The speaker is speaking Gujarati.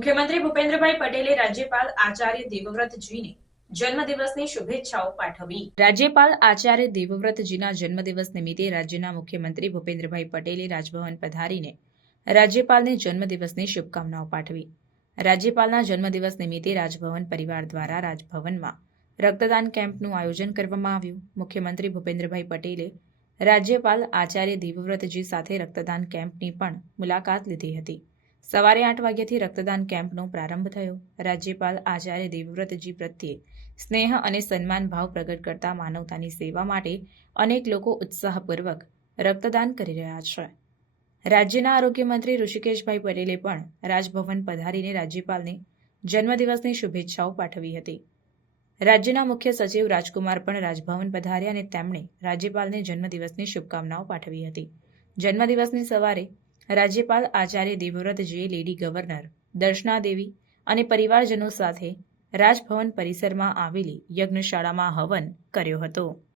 મુખ્યમંત્રી ભૂપેન્દ્રભાઈ પટેલે રાજ્યપાલ આચાર્ય દેવવ્રતજીને જન્મદિવસની શુભેચ્છાઓ પાઠવી। રાજ્યપાલ આચાર્ય દેવવ્રતજીના જન્મદિવસ નિમિત્તે રાજ્યના મુખ્યમંત્રી ભૂપેન્દ્રભાઈ પટેલે રાજભવન પધારીને રાજ્યપાલને જન્મદિવસની શુભકામનાઓ પાઠવી। રાજ્યપાલના જન્મદિવસ નિમિત્તે રાજભવન પરિવાર દ્વારા રાજભવનમાં રક્તદાન કેમ્પનું આયોજન કરવામાં આવ્યું। મુખ્યમંત્રી ભૂપેન્દ્રભાઈ પટેલે રાજ્યપાલ આચાર્ય દેવવ્રતજી સાથે રક્તદાન કેમ્પની પણ મુલાકાત લીધી હતી। સવારે 8 વાગ્યાથી રક્તદાન કેમ્પનો પ્રારંભ થયો। રાજ્યપાલ આચાર્ય દેવવ્રતજી પ્રત્યે સ્નેહ અને સન્માન ભાવ પ્રગટ કરતા માનવતાની સેવા માટે અનેક લોકો ઉત્સાહપૂર્વક રક્તદાન કરી રહ્યા છે। રાજ્યના આરોગ્ય મંત્રી ઋષિકેશભાઈ પટેલે પણ રાજભવન પધારીને રાજ્યપાલને જન્મદિવસની શુભેચ્છાઓ પાઠવી હતી। રાજ્યના મુખ્ય સચિવ રાજકુમાર પણ રાજભવન પધાર્યા અને તેમણે રાજ્યપાલને જન્મદિવસની શુભકામનાઓ પાઠવી હતી। જન્મદિવસની સવારે રાજ્યપાલ આચાર્ય દેવવ્રતજીએ લેડી ગવર્નર દર્શનાદેવી અને પરિવારજનો સાથે રાજભવન પરિસરમાં આવેલી યજ્ઞશાળામાં હવન કર્યો હતો।